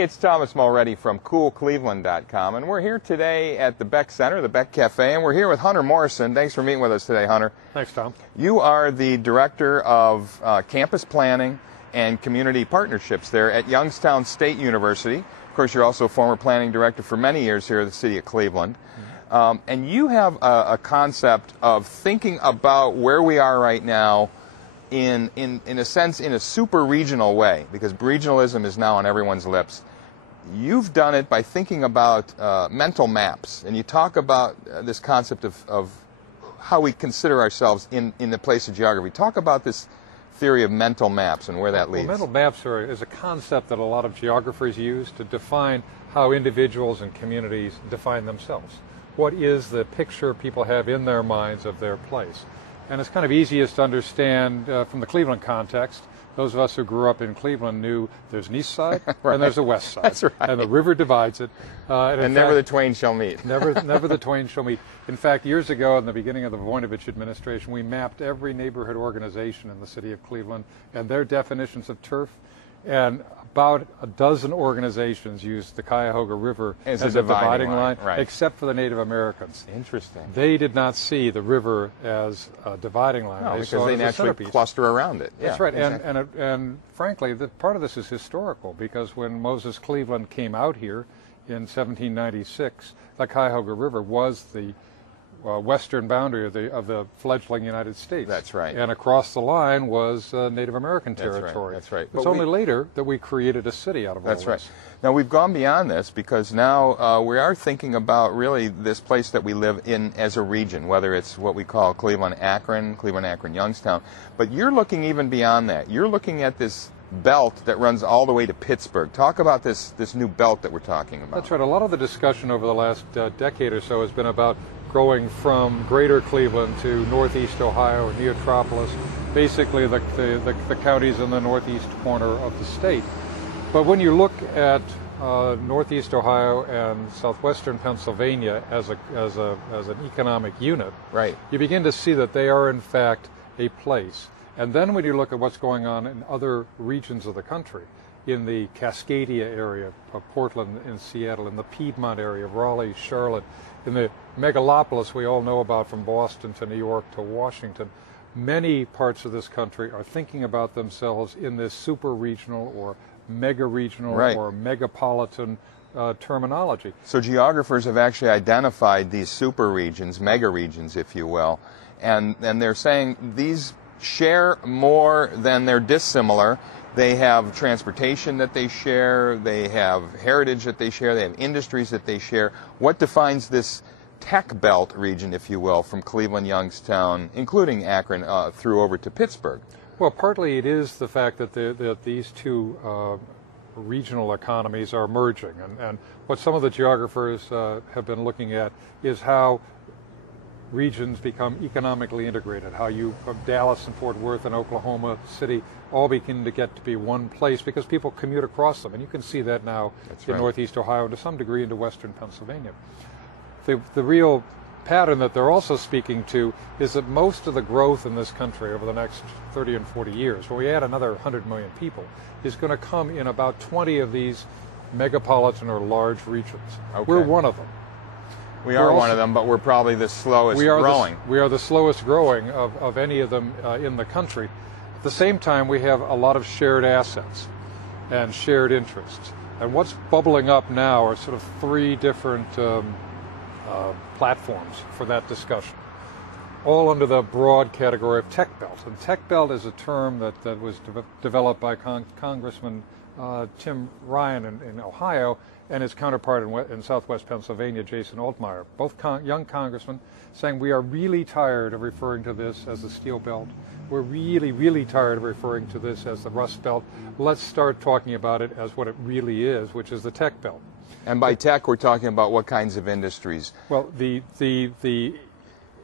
Hey, it's Thomas Mulready from CoolCleveland.com, and we're here today at the Beck Center, the Beck Cafe, and we're here with Hunter Morrison. Thanks for meeting with us today, Hunter. Thanks, Tom. You are the Director of Campus Planning and Community Partnerships there at Youngstown State University. Of course, you're also former Planning Director for many years here at the City of Cleveland. And you have a concept of thinking about where we are right now in a sense, in a super regional way, because regionalism is now on everyone's lips. You've done it by thinking about mental maps, and you talk about this concept of how we consider ourselves in the place of geography. Talk about this theory of mental maps and where that leads. Well, mental maps is a concept that a lot of geographers use to define how individuals and communities define themselves. What is the picture people have in their minds of their place? And it's kind of easiest to understand from the Cleveland context. Those of us who grew up in Cleveland knew there's an east side right. and there's a west side. That's right. And the river divides it. And never the twain shall meet. never the twain shall meet. In fact, years ago, in the beginning of the Voinovich administration, we mapped every neighborhood organization in the city of Cleveland and their definitions of turf. And about a dozen organizations used the Cuyahoga River as a dividing line, right. except for the Native Americans. Interesting. They did not see the river as a dividing line. No, because they naturally cluster around it. That's yeah, right. exactly. And frankly, part of this is historical, because when Moses Cleveland came out here in 1796, the Cuyahoga River was the western boundary of the fledgling United States. That's right. And across the line was Native American territory. That's right. It's only later that we created a city out of all this. That's right. Now we've gone beyond this, because now we are thinking about really this place that we live in as a region, whether it's what we call Cleveland-Akron, Youngstown. But you're looking even beyond that. You're looking at this belt that runs all the way to Pittsburgh. Talk about this new belt that we're talking about. That's right. A lot of the discussion over the last decade or so has been about growing from greater Cleveland to northeast Ohio or Neotropolis, basically the counties in the northeast corner of the state. But when you look at northeast Ohio and southwestern Pennsylvania as an economic unit, right, you begin to see that they are in fact a place. And then when you look at what's going on in other regions of the country, in the Cascadia area of Portland and Seattle, in the Piedmont area of Raleigh, Charlotte, in the megalopolis we all know about from Boston to New York to Washington, many parts of this country are thinking about themselves in this super-regional or mega-regional right. or megapolitan terminology. So geographers have actually identified these super regions, mega regions, if you will, and they're saying these share more than they're dissimilar. They have transportation that they share, they have heritage that they share, they have industries that they share. What defines this tech belt region, if you will, from Cleveland, Youngstown, including Akron, through over to Pittsburgh? Well, partly it is the fact that these two regional economies are merging. And what some of the geographers have been looking at is how regions become economically integrated, how Dallas and Fort Worth and Oklahoma City all begin to get to be one place because people commute across them. And you can see that now in northeast Ohio and to some degree into western Pennsylvania. The real pattern that they're also speaking to is that most of the growth in this country over the next 30 and 40 years, when we add another 100 million people, is going to come in about 20 of these megapolitan or large regions. Okay. We're one of them. We are one of them, but we're probably the slowest growing. We are the slowest growing of any of them in the country. At the same time, we have a lot of shared assets and shared interests. And what's bubbling up now are sort of three different platforms for that discussion, all under the broad category of tech belt. And tech belt is a term that was developed by Congressman Tim Ryan in Ohio and his counterpart in southwest Pennsylvania, Jason Altmaier, both young congressmen, saying we are really tired of referring to this as the steel belt. We're really, really tired of referring to this as the rust belt. Let's start talking about it as what it really is, which is the tech belt. And by tech, we're talking about what kinds of industries? Well, the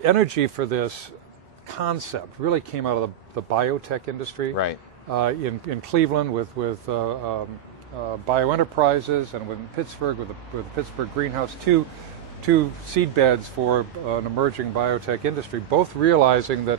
energy for this concept really came out of the biotech industry. Right. In Cleveland with bioenterprises, and in Pittsburgh with the Pittsburgh greenhouse, two seed beds for an emerging biotech industry, both realizing that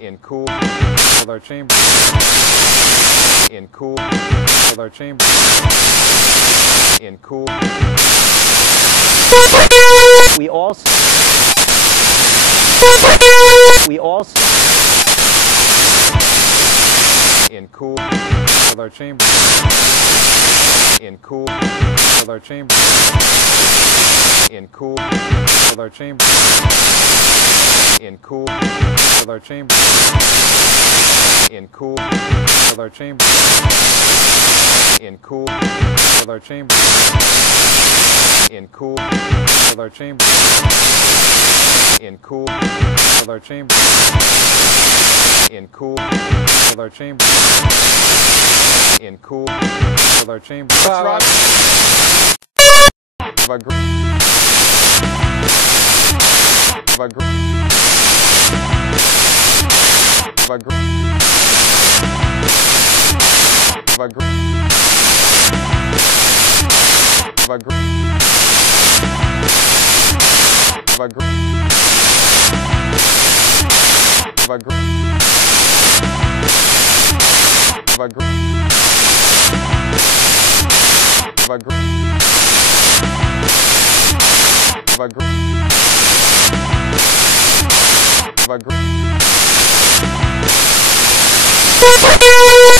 in cool, with our chamber, in cool, with our chamber, in cool. We also in cool, with our chamber, in cool, with our chamber, in cool, with our chamber, in cool, with our chamber, in cool, with our chamber, in cool, with our chamber, in cool, with our chamber, in cool, with our chamber, in cool, with our chamber, in cool. with our chamber.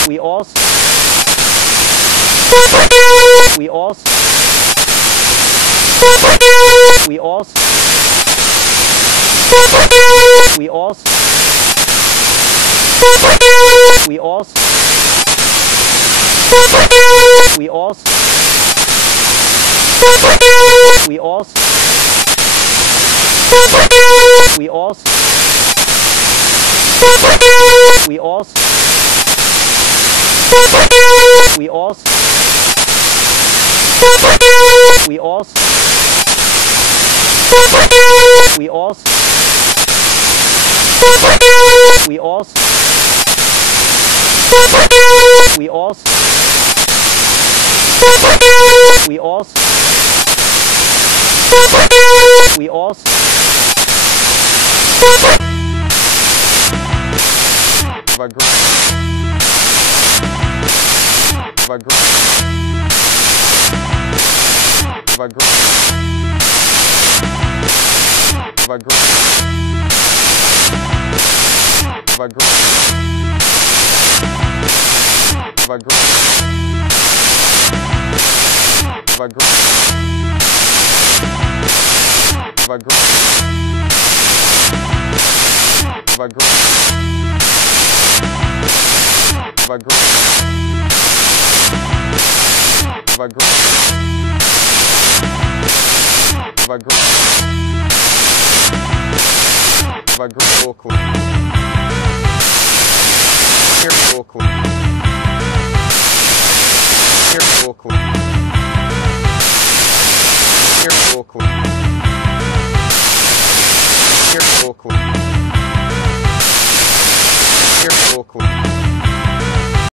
we also Here,